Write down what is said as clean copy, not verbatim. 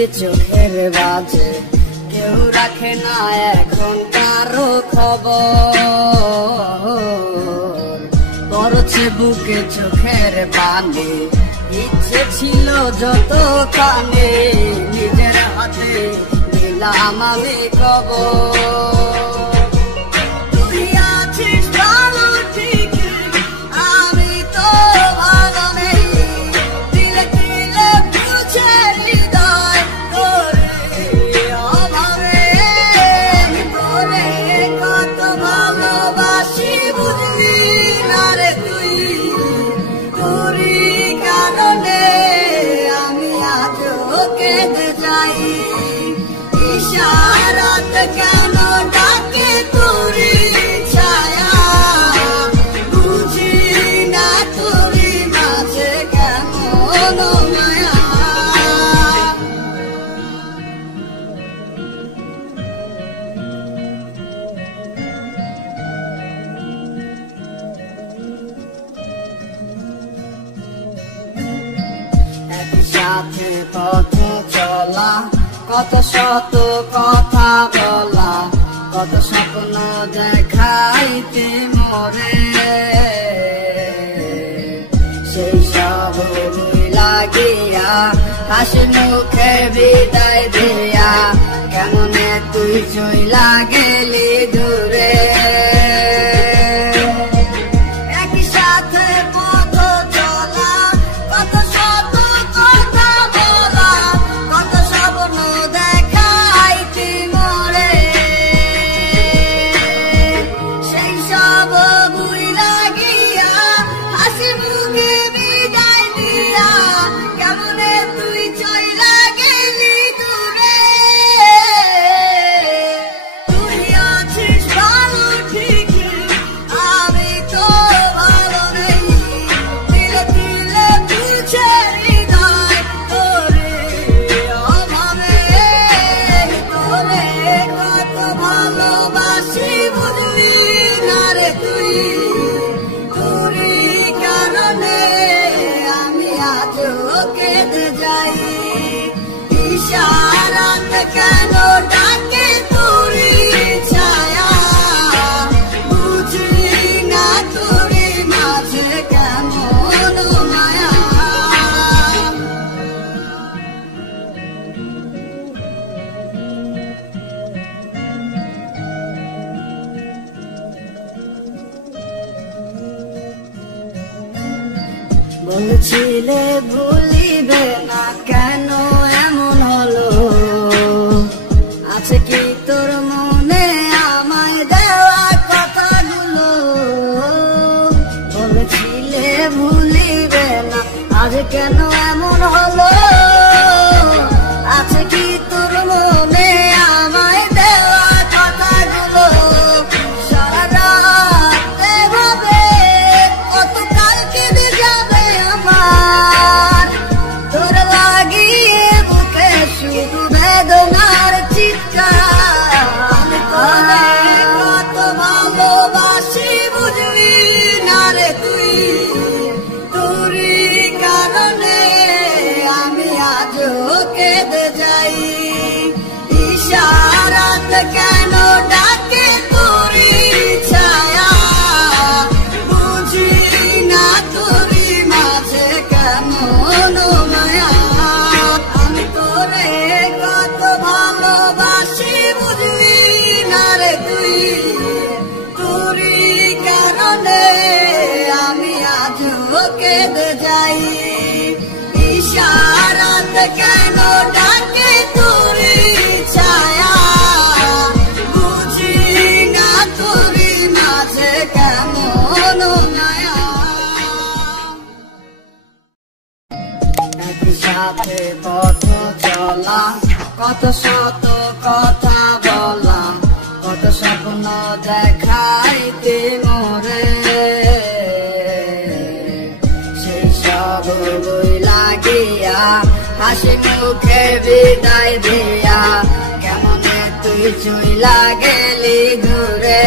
যে চোখের বাজে কেউ রাখে না এখন কারো খবর, পড়ছে বুকে চোখের পানি, ইচ্ছে ছিল যত কানে, নিজের হাতে দিলাম আমি খবর। ইশারাত কেন ডাকে তোরি ছায়া, বুঝি না তোরি মাঝে কেমন মায়া। একসাথে পথ চলা, কত শত কথা বলা, কত স্বপ্ন দেখাইতে মরে, সেই সব লাগিয়া হাসি মুখে বিদায় দিয়া, কেমনে তুই চইলা গেলি দূরে। ইশারাত কেন ডাকে তোরি ছায়া, বুঝি না তোরি মাঝে কেমন মায়া। বলছিলে ভুলিবে না, কেন এমন হলো? আছে কি তোর মনে আমায় দেওয়া কথাগুলো? বলছিলে ভুলিবে না, আজ কেন এমন হলো? আছে কি তোর মনে আমায় দেওয়া কথাগুলো? সারা রাত ভাবে কত কাল কেঁদে যাবে আমার, তোর লাগিয়ে বুকে শুধু বেদনার চিৎকার। কত ভালোবাসি বুঝবি না রে তুই, তোরই কারণে আমি আজও কেঁদে যাই। ইশারাত কেন ডাকে তোরি ছায়া, বুঝি না তোরি মাঝে কেমন মায়া। আমি তোরে কত ভালোবাসি বুঝবি না রে তুই, তোরই কারণে আমি আজও কেঁদে যাই। ইশারাত কেন ডাকে তোরি ছায়া, বুঝি না তোরি মাঝে কেমন মায়া। একসাথে পথ চলা, কত শত কথা বলা, কত স্বপ্ন দেখাইতে মরে, সেই সব বই লাগিয়া হাসি মুখে বিদায় দিয়া, কেমনে তুই চইলা গেলি দূরে।